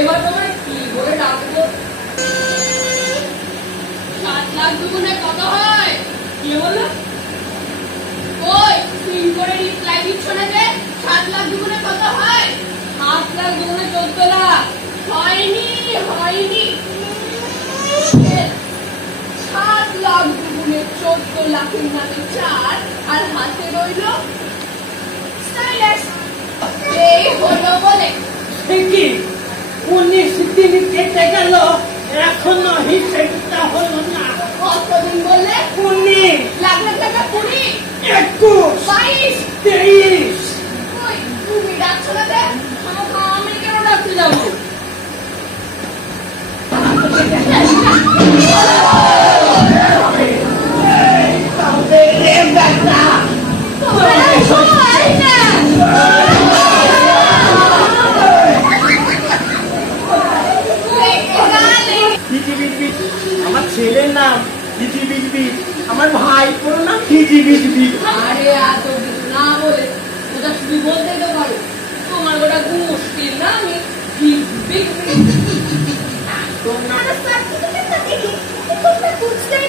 এবার তোমায় কি বলে ডাকবো? 7 লাখ দুগুণে কত হয়? কি বললো? ওই সিন করে রিপ্লাই দিচ্ছ না যে 7 লাখ দুগুণে কত হয়? 7 লাখ দুগুণে 14 লাখ। হয়নি হয়নি। 7 লাখ দুগুণে 14 লাখের নামে 4 আর হাতে রইল স্টাইলাস। এই হলো বলে কি 19 দিন কেটে গেল, এখনো হিসেবটা হলো না। কতদিন বললে? 19 লাখ লাখ টাকা 20 21 22 23। ওই তুমি ডাকছো না যে? আমি কেন ডাকতে যাবো? আমার ছেলের নাম হিজি বিজবি, আমার ভাই পুরো নাম হিজি বিজবি। আরে এত কিছু না বলে ওটা তুমি বলতেই তো পারো। তোমার গোটা মুশকিল না আমি বুঝতেই